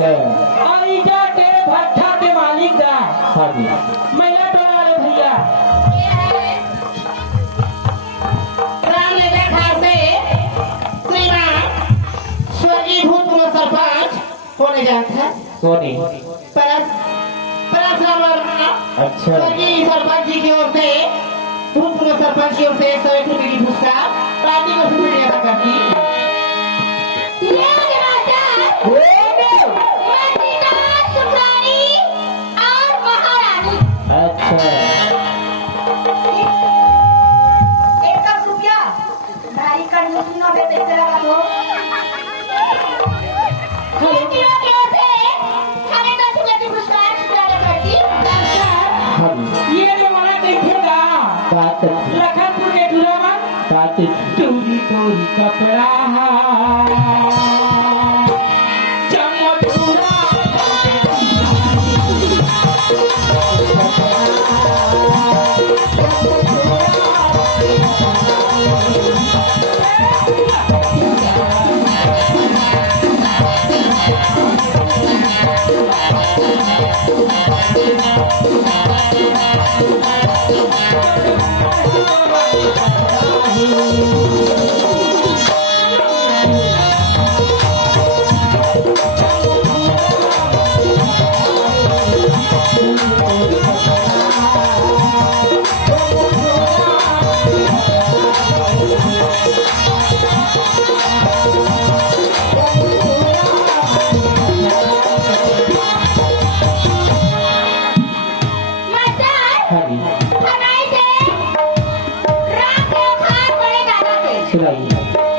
अच्छा आईजा के भट्ठा के मालिक दा हाँ जी मैया टोला वाले भैया राम ने देखा से श्रीमान स्वर्गीय भूतपूर्व सरपंच होने जाता है सोनी परस परस अच्छा स्वर्गीय सरपंच जी की ओर से भूतपूर्व सरपंच की ओर से 101 रुपए की पुरस्कार पार्टी को फिर अदा करती अच्छा एकदम रुपया भारी कर मुस्लिम में पैसे लगा दो हाँ जी ये जो वाला देखेगा बात लखनपुर के दुरावन बात टूरी टूरी कपड़ा चमचूरा हाँ जी सुनाइए